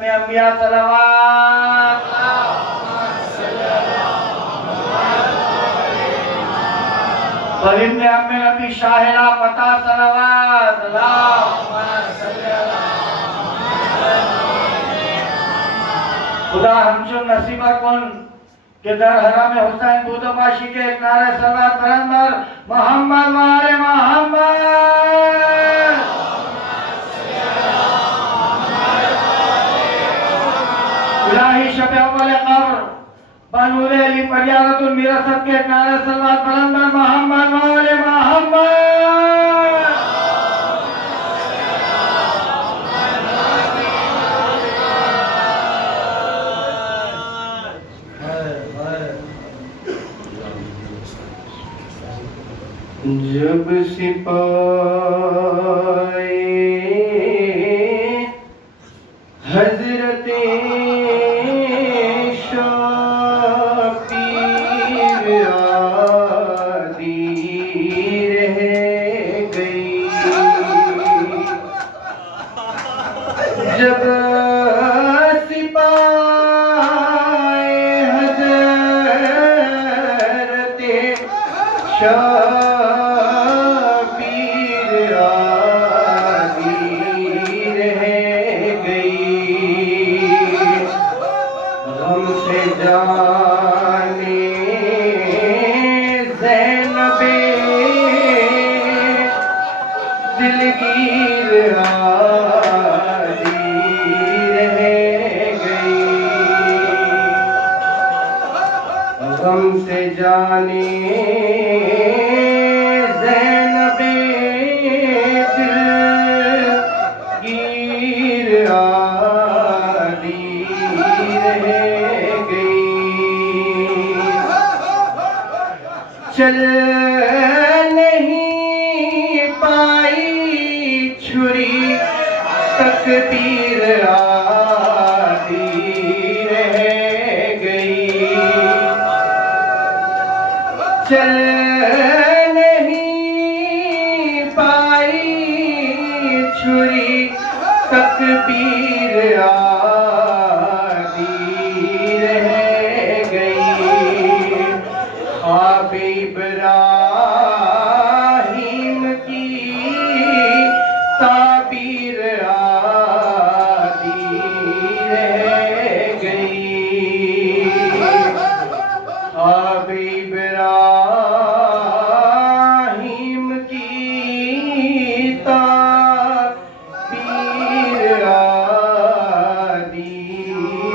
खत्म अंबिया सलावत परिंदे अम्मे नबी शाहिरा पता सलावत खुदा हमशो नसीबा कौन के दर हराम हुसैन बुदबाशी के एक नारे सलात बरंदर मोहम्मद वाले मोहम्मद इलाही शब अव्वल कब्र बनूरे अली परियारतुल मिरसत के एक नारे सलात बरंदर मोहम्मद वाले मोहम्मद जब सिपाही हजरते शापीर आदि रह गई जब सिपाही हजरते जाने ज़ैनबे दिलगीर आदि रह गई गम से जाने ज़ैनबे दिलगीर आदि रह चल नहीं पाई छुरी तकदीर आदि रह गई चल नहीं पाई छुरी तकदीर आदि रह गई ख्वाब इब्राहीम की ताबीर आदि रह गई ख्वाब इब्राहीम की ताबीर आदि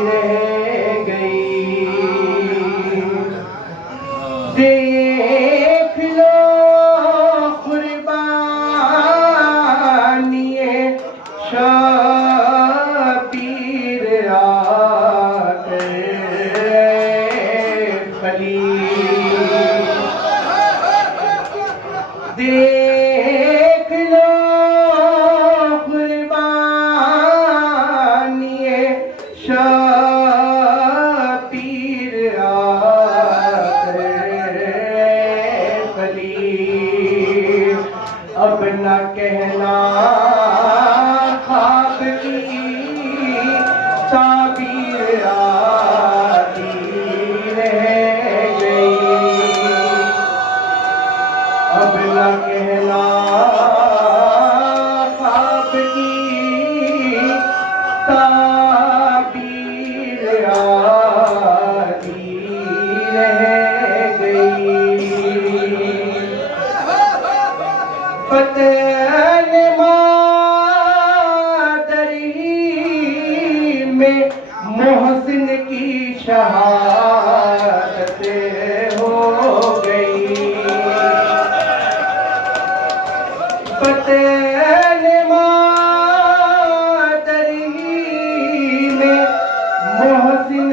रह गई देख लो कुर्बानिए शाबीर आते खलील देख लो कुर्बानिए शाबीर अब न कहना खाक की ताबीर आदि रह गई अब न कहना खाक की ताबीर आदि रह गई पतन मादरी में मोहसिन की शहादत हो गई पतन मादरी में मोहसिन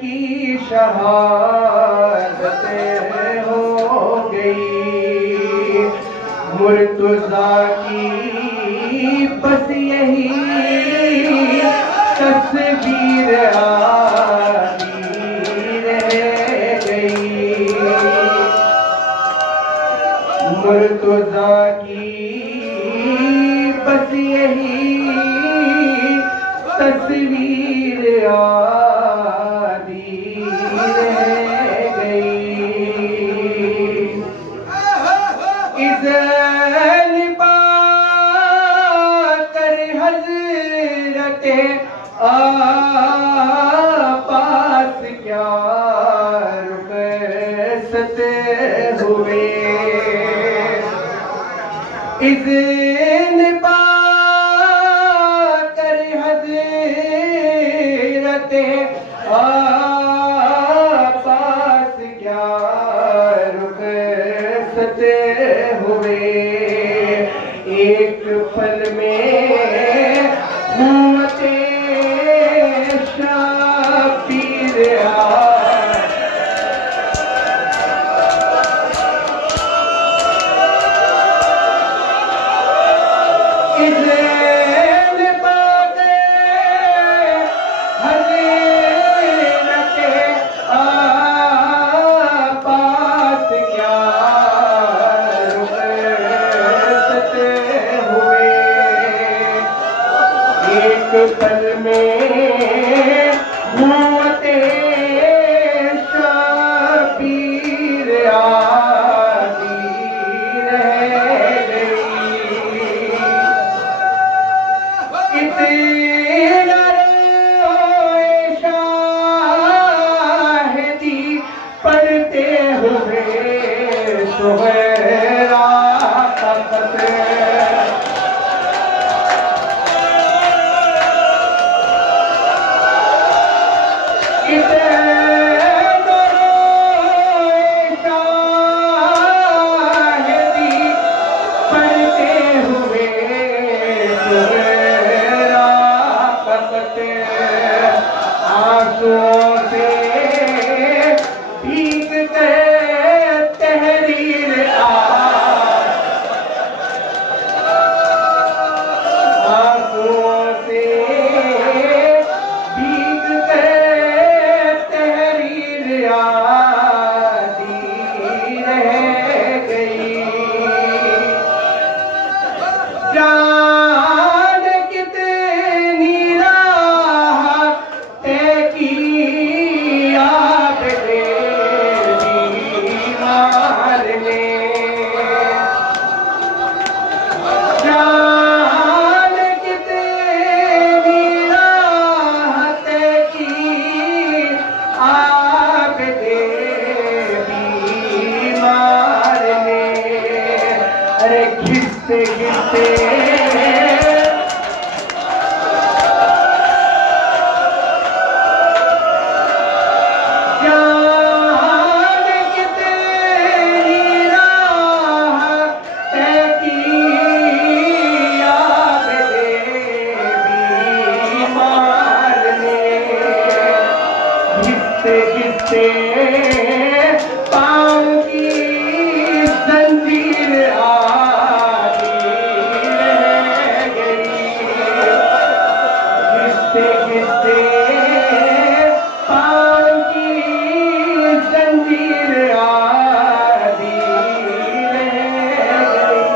की शहादत हो गई मुर्तज़ा की बस यही तस्वीर आदि रह गई मुर्तज़ा की बस यही रहते पास क्या रुखसते हुए इज़्न पाकर हज़रत पास क्या रुखसते हुए एक पल में हुआते शबीर पल में हुआते शबीर आदि रह गई इतना रोए शाहिदी पढ़ते हुए सुहरा तख्त पाँव की जंजीर आदि रह गई घिसते घिसते पाँव की जंजीर आदि रह गई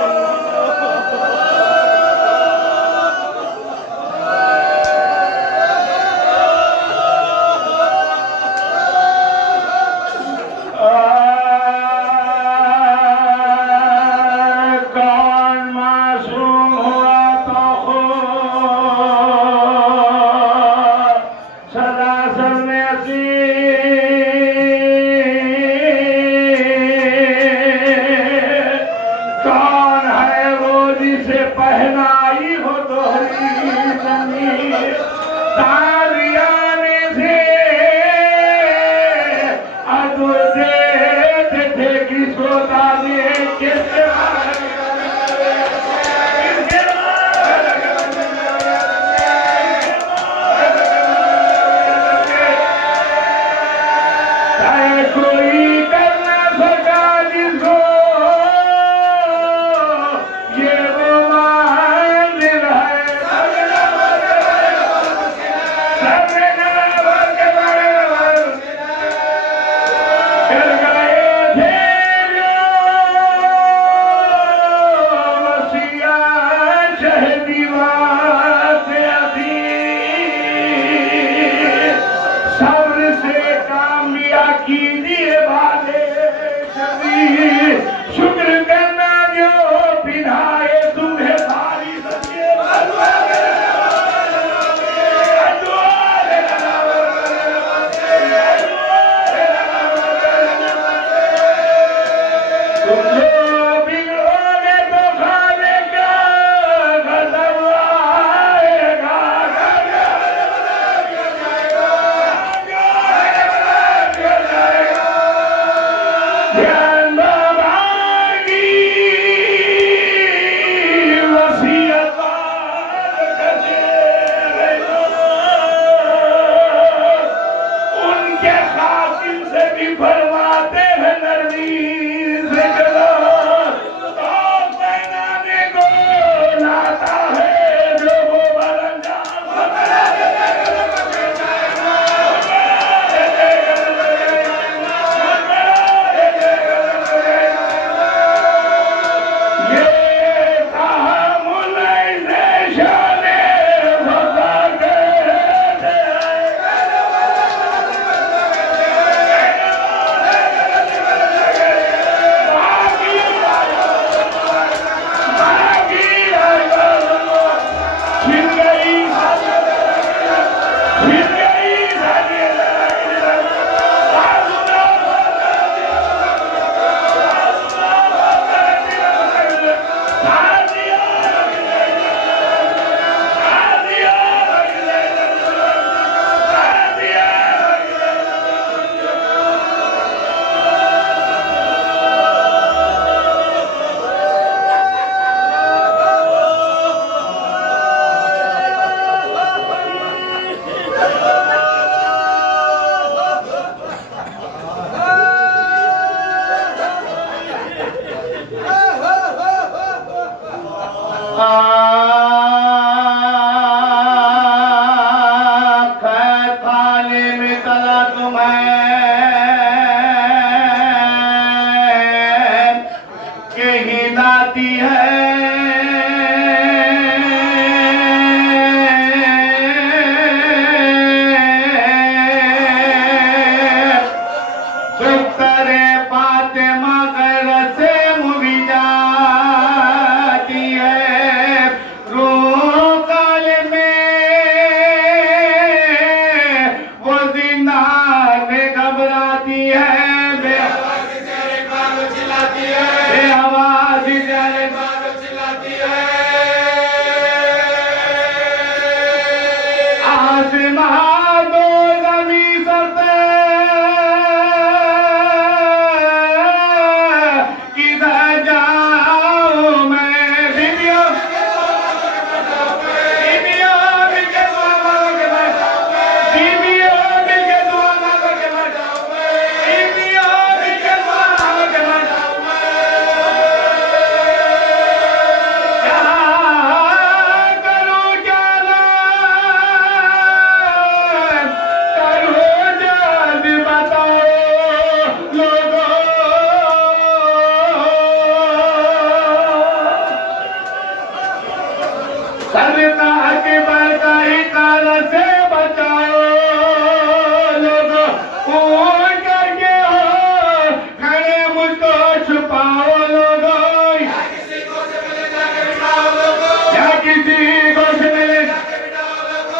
धरता अकबर का इकार से बचाओ लोग ऊंट करके हो खड़े मुझको छुपाओ लोग या किसी को से मिले जाके बिठाओ लोग या किसी को से मिले जाके बिठाओ लोग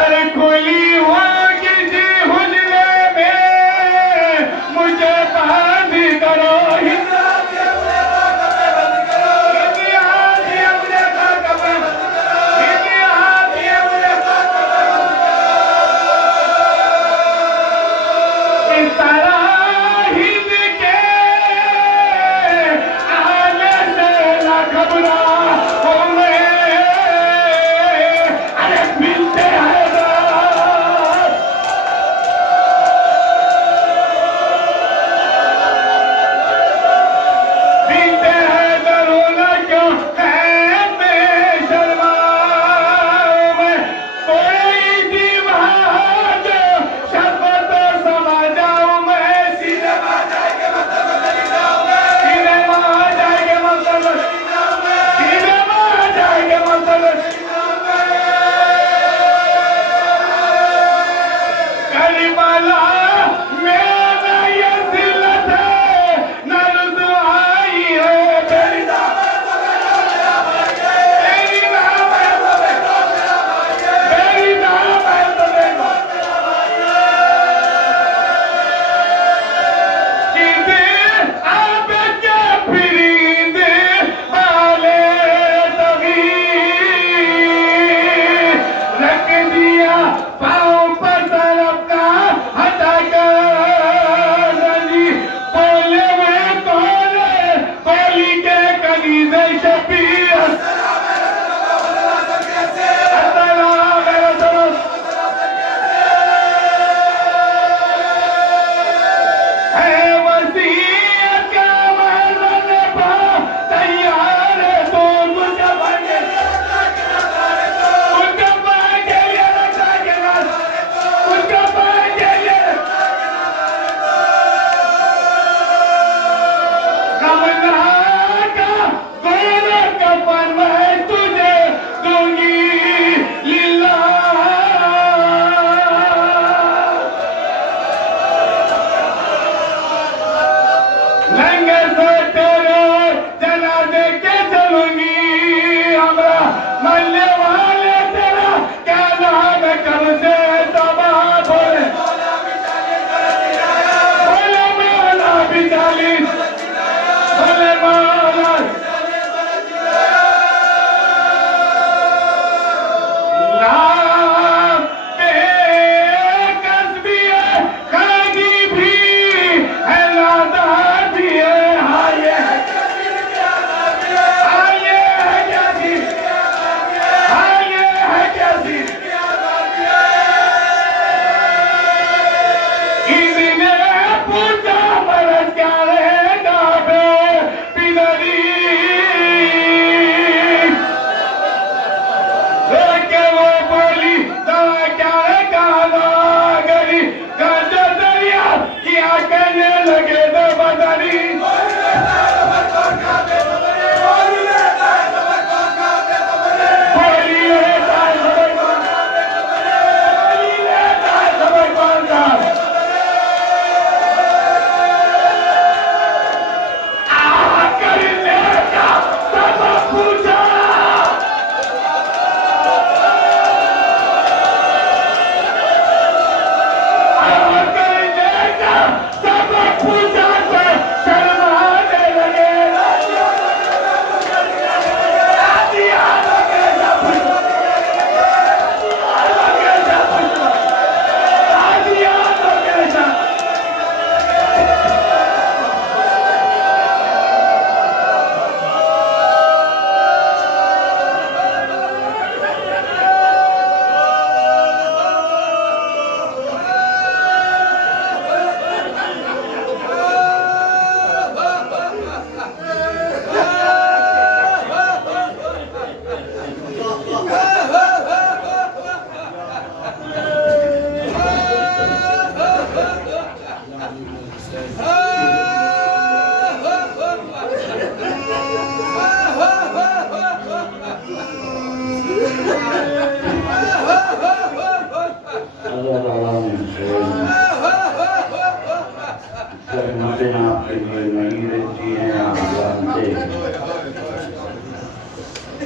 अरे खुली हो किसी हुजरे में मुझे बंद करो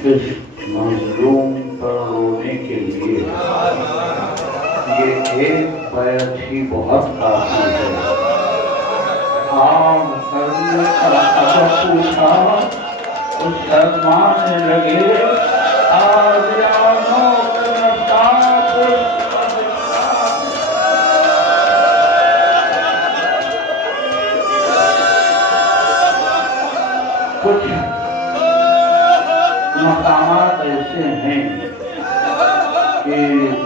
इस मजलूम पर रोने के लिए ये एक बैत ही बहुत काफी है। आम करने का अदब पूछा तो शर्माने लगे। आज यानों के कुछ मकामात ऐसे हैं कि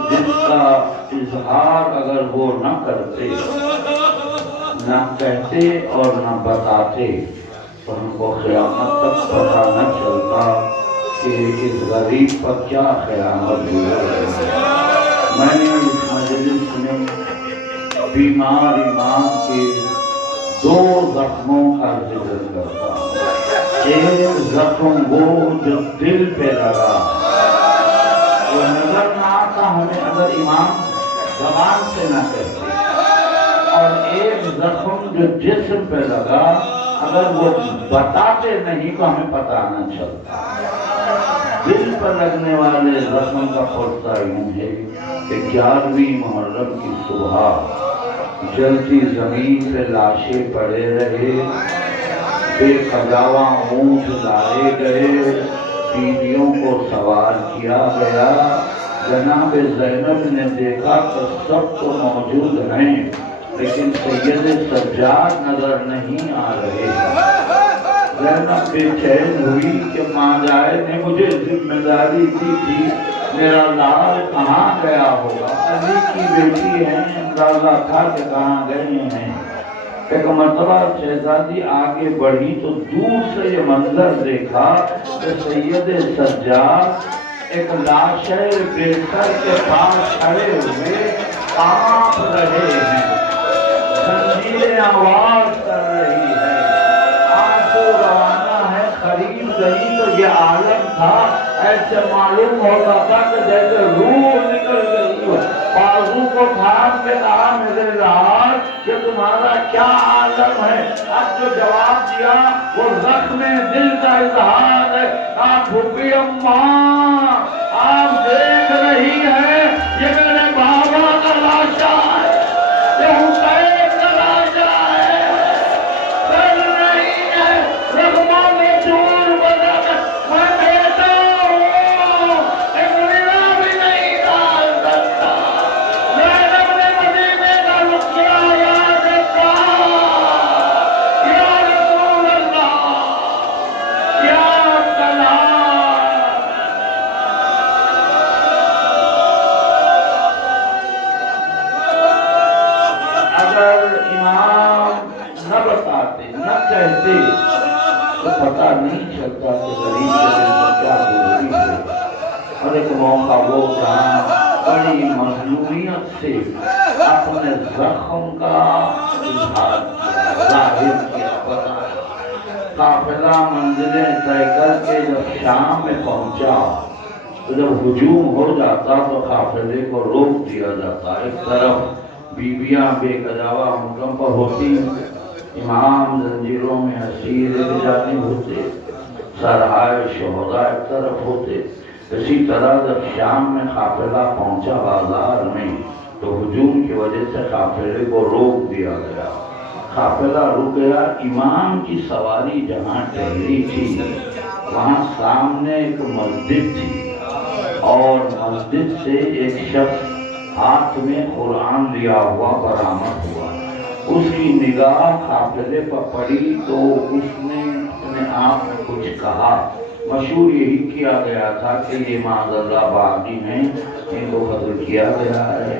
जिसका इजहार अगर वो न करते, न कहते और न बताते तो हमको क़यामत तक पता न चलता कि इस गरीब पर क्या क़यामत हुई। मैंने इस मजलिस में बीमार इमाम के दो जख्मों का जिक्र करता हूँ। एक जख्म वो जो दिल पे लगा, वो नजर न आता हमें अगर इमाम ज़बान से न कहते, और एक जख्म जो जिस्म पे लगा अगर वो बताते नहीं तो हमें पता न चलता। दिल पर लगने वाले जख्म का पुरसा यूं है कि 11वीं मुहर्रम की सुबह जलती जमीन पे लाशें पड़े रहे, बेखजावा ऊंट लाए गए, बीवियों को सवार किया गया। जनाब ज़ैनब ने देखा कि सब तो मौजूद हैं लेकिन सैयद सज्जाद नजर नहीं आ रहे। ज़ैनब बेचैन हुई कि मांझाए ने मुझे जिम्मेदारी दी थी, मेरा लाल कहाँ गया होगा। अली की बेटी है, अंदाजा था कि कहाँ गए हैं। एक मरतबा शहजादी आगे बढ़ी तो दूर से ये मंजर देखा कि सैयद सज्जाद एक लाशेर बेसर के पास खड़े हुए कांप रहे हैं, जंजीरें आवाज कर रही है, आंसू रवाना है। करीब गई तो ये आलम था, ऐसे मालूम होता था कि जैसे रूह निकल गई हो। बाजू को थाम के कहा, मेरे लाल कि तुम्हारा क्या आलम है। अब जो जवाब दिया वो जख्म दिल का इजहार है। आप फूफी अम्मा आप देख रही है ये मेरे बाबा का लाशा है, ये हुसैन का लाशा है, सर नहीं है, रगमा में चूर बना कर मैं बेटा हूँ, इमरा भी नहीं डाल सकता। ज़ैनब ने मदीने का रुखिया याद रखा, या रसूल अल्लाह, या सलाम। अगर इमाम न बताते न कहते तो पता नहीं चलता कि गरीब के दिल पर क्या गुजरी है। और एक मौका वो जहाँ बड़ी मजलूमियत से अपने जख्म का इजहार किया, जाहिर किया, बताया। काफिला मंजिलें तय करके जब शाम में पहुंचा तो जब हुजूम हो जाता तो काफिले को रोक दिया जाता। एक तरफ बीबियां बेकजावा हुक्म पर होती, इमाम जंजीरों में असीर जाने होते, सरहाय शोहदा एक तरफ होते। इसी तरह जब शाम में काफिला पहुंचा बाजार में तो हुजूम की वजह से काफिले को रोक दिया गया। काफिला रुक गया। इमाम की सवारी जहाँ ठहरी थी वहाँ सामने एक मस्जिद थी और मस्जिद से एक शख्स हाथ में कुरान लिया हुआ बरामद हुआ। उसकी निगाह काफिले पर पड़ी तो उसने अपने आप में कुछ कहा। मशहूर यही किया गया था कि ये माज़अल्लाह बागी हैं, इनको कत्ल किया गया है।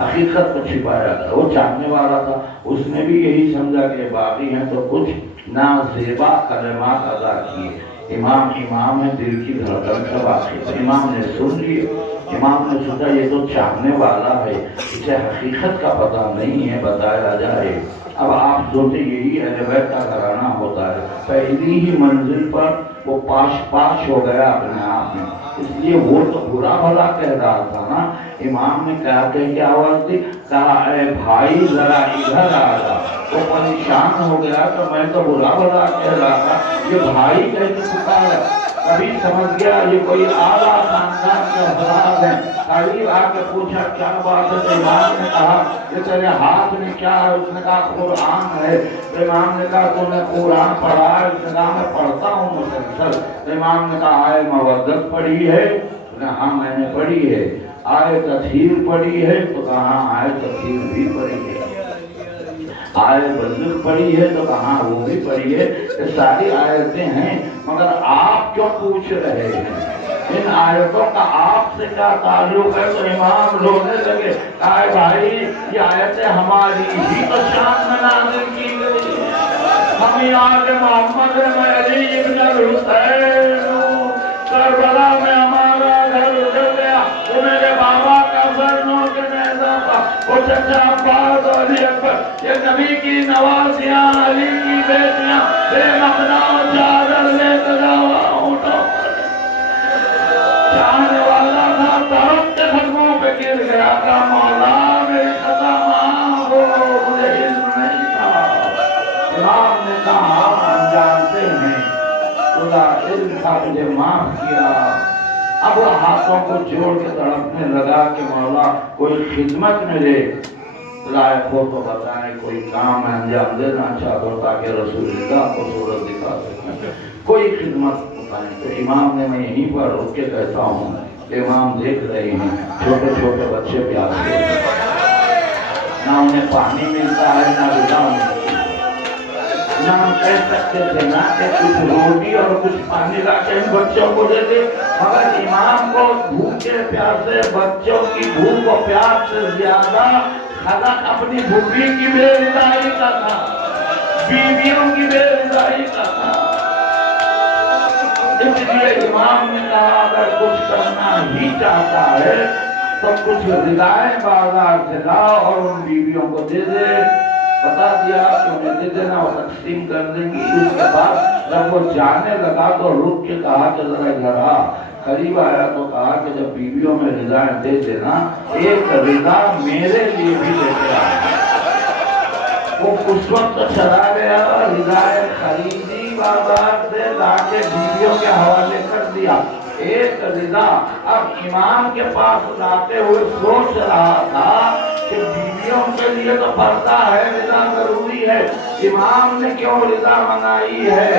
हकीकत को छिपाया था, वो चाहने वाला था, उसने भी यही समझा कि बागी हैं तो कुछ नाज़ेबा कलमात अदा किए। इमाम है, दिल की धड़कन से वाकिफ। इमाम ने सुन लिया। इमाम ने सोचा ये तो चाहने वाला है, इसे हकीकत का पता नहीं है, बताया जाए। अब आप सोचे यही अहले बैत का घराना होता है, पहली ही मंजिल पर वो पाश हो गया अपने आप में, इसलिए वो तो बुरा भला कह रहा था ना। इमाम ने कहा कि आवाज दी, कहा अरे भाई जरा इधर आ जा। वो परेशान हो गया तो मैं तो बुरा भला कह रहा था, ये भाई कैसे पुकारा। अभी समझ गया ये कोई आला खानदान के अफराद है। करीब आके पूछा क्या बात है, तो इमाम ने कहा ये तेरे हाथ में क्या है? उसने कहा कुरान है। तो इमाम ने कहा तूने कुरान पढ़ा है? उसने कहा मैं पढ़ता हूँ मुसलसल। तो इमाम ने कहा आए मवद्दत पढ़ी है? उसने हाँ मैंने पढ़ी है। आए तस्हीर पढ़ी है? तो कहा आए तस्हीर भी पढ़ी है। आय बंदूक पड़ी है? तो कहा वो भी पड़ी है। ये सारी आयतें हैं, मगर आप क्यों पूछ रहे हैं? इन आयतों का आपसे क्या ताल्लुक है? तो इमाम रोने लगे। आए भाई ये आयतें हमारी ही तो शान में नाज़िल की गई। हम यहाँ के मोहम्मद अली इब्न हुसैन करबला में हमारा घर उजड़ गया। वो मेरे बाबा का बरनों के मैदान था। वो चचा अब्बास अली अकबर ये नबी की नवासियां अली की बेटियां बेमखना चादर लेकर जाने वाला था। तरफ के खत्मों पे गिर गया था। मौला मेरी खता माफ हो, मुझे इल्म नहीं था। इमाम ने कहा हम जानते हैं खुदा इल्म था, मुझे माफ किया। अब हाथों को जोड़ के तड़पने लगा कि मौला कोई खिदमत मिले लायक हो तो बताएं, कोई काम अंजाम देना चाहता ताकि रसूलुल्लाह को सूरत दिखा सके, कोई खिदमत बताएं। तो इमाम ने मैं यहीं पर रुक के कहता हूँ, इमाम देख रहे हैं छोटे छोटे बच्चे प्यासे, ना उन्हें पानी मिलता है ना गुदा मिलती। ना हम कह सकते थे ना कि कुछ रोटी और कुछ पानी लाके इन बच्चों को दे दे, मगर इमाम को भूखे प्यासे बच्चों की भूख और प्यास से ज्यादा खलक अपनी भूखी की बेरिदाई का था, बीवियों की बेरिदाई का था। इसलिए इमाम ने कहा अगर कुछ करना ही चाहता है तो कुछ रिदाएं बाजार से ला और उन बीवियों को दे दे। बता दिया कि उन्हें दे देना और तकसीम कर देंगी। उसके बाद जब वो जाने लगा तो रुक के कहा कि जरा इधर आ। करीब आया तो कहा कि जब बीवियों में रिदाएं दे देना, एक रिदा मेरे लिए भी लेके आना। वो उस वक्त चला गया, रिदाएं खरीदी बाजार से लाके बीवियों के हवाले कर दिया। एक रिदा अब इमाम के पास लाते हुए सोच रहा था कि बीवियों के लिए तो पर्दा है, रिदा जरूरी है, इमाम ने क्यों रिदा मंगाई है।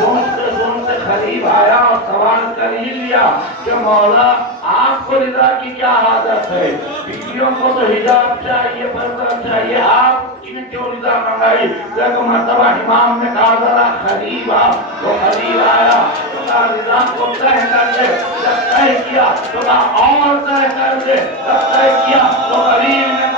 सोचते सोचते करीब आया और सवाल कर ही लिया कि मौला आपको रिदा की क्या आदत है? बीवियों को तो हिजाब चाहिए, पर्दा चाहिए, आप क्यों रिदा मंगाई? तो मर्तबा इमाम ने कहा जरा करीब आ। तो करीब आया तो रिदा को तय कर दे। जब तय किया तो और तय कर दे। जब तय किया तो करीब ने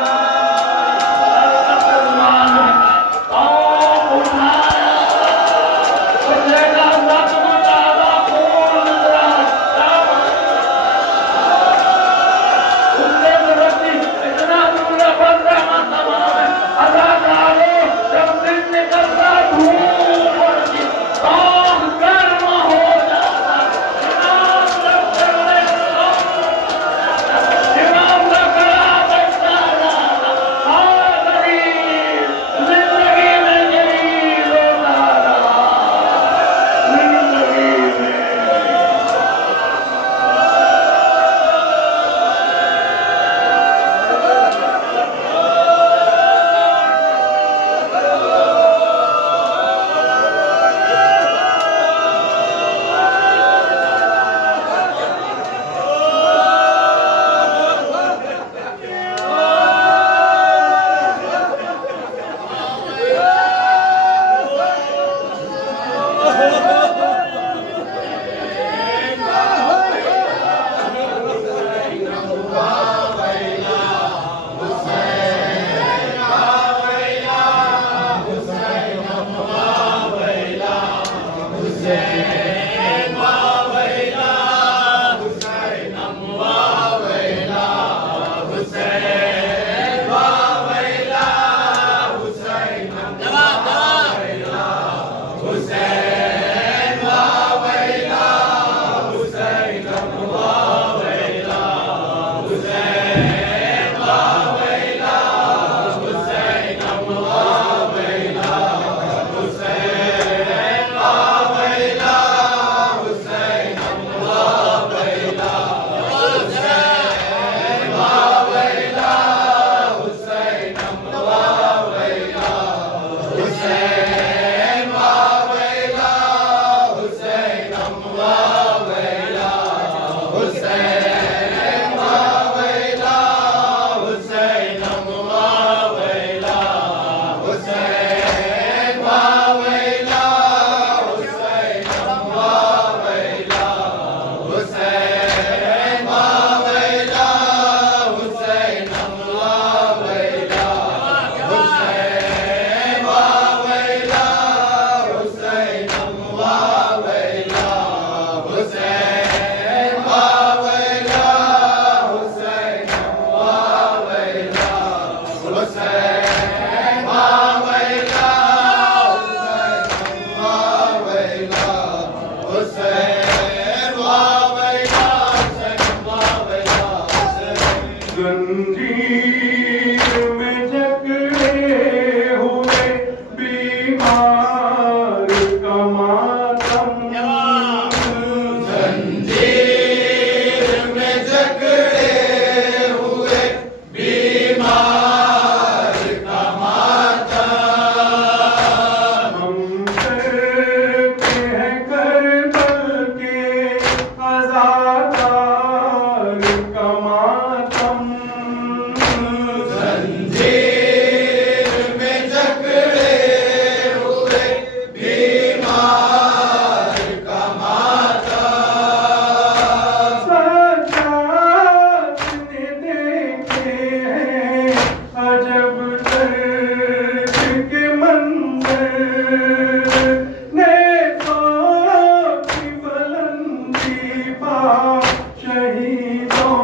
शहीदों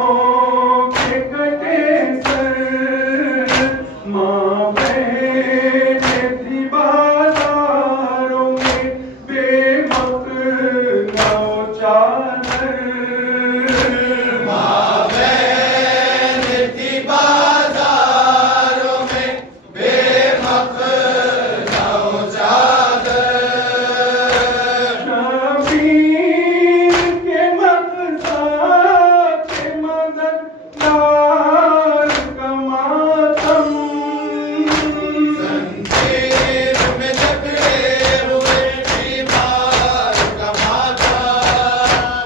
के कटे सर, माँ बहनें थी बाजारों में बेमक नौचादर। माँ बहनें थी बाजारों में बेमक नौचादर। शबीर के मक़सद के मददगार का मातम, जंजीर में जकड़े हुए बीमार का मातम,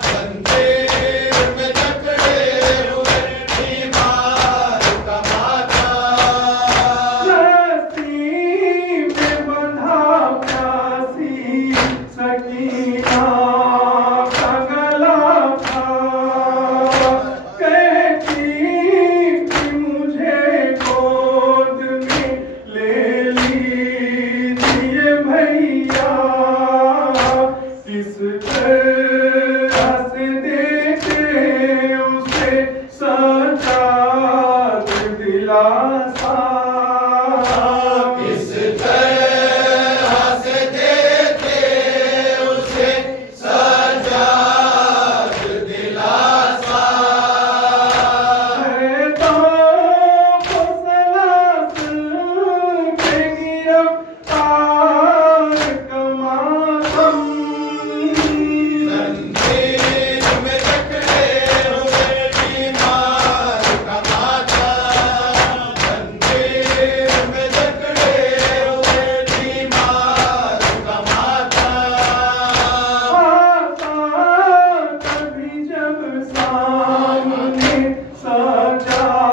जंजीर में जकड़े हुए बीमार का मातम। रस्सी में बंधा प्यासी सकीना का गला था, कहती थी मुझे गोद में ले लीजिए भैया, किस तरह से देते उसे सजाद दिलासा, किस तरह से देते उसे सजाद दिलासा। है तो सलासल के गिरफ्तार का मातम, जंजीर में जकड़े हुए बीमार का मातम, जंजीर में जकड़े हुए बीमार का मातम। आता कभी जब सामने सजाद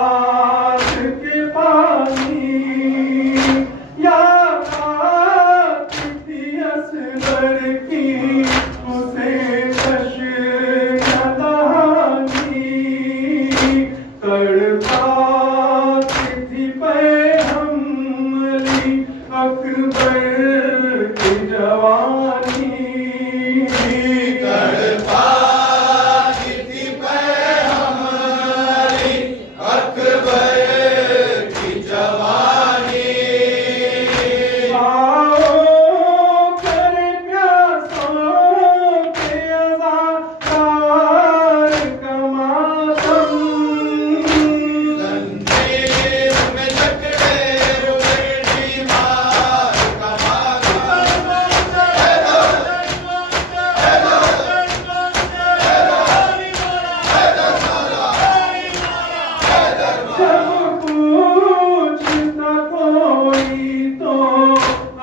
के पानी, याद आती थी असगर की उसे तशना दहानी, तड़पाती थी पैगम्बरी अकबर की जवानी, तड़पाती थी पैगम्बरी अकबर की जवानी। आओ करे प्यासों के अज़ादार का मातम, जंजीर में जकड़े हुए बीमार का मातम। जब पूछता कोई तो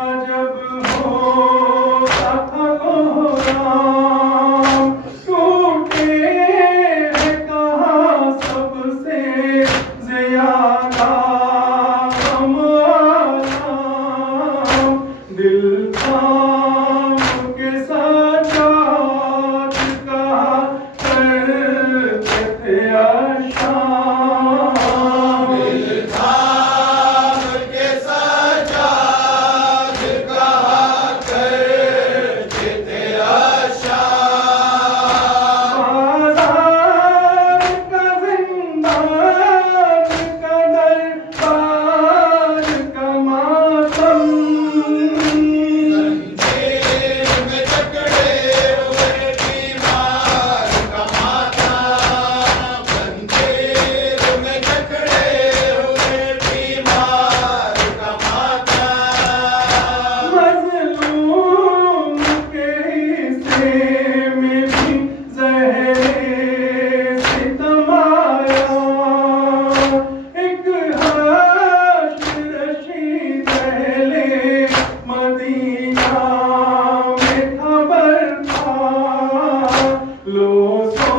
अजब होता था गोराम, टूटे हैं कहाँ सबसे ज़्यादा हम आराम, दिल थाम के सजाद कहा करते थे आशाम, दिल थाम के सजाद कहा करते थे आशाम। बाज़ार का ज़िंदान का दरबार का मातम, जंजीर में जकड़े हुए बीमार का मातम, जंजीर में जकड़े हुए बीमार का मातम। मज़लूम के हिस्से में भी ज़हरे सितम आया, एक हाशिर रशीद अहले मदीना में खबर था, लो सो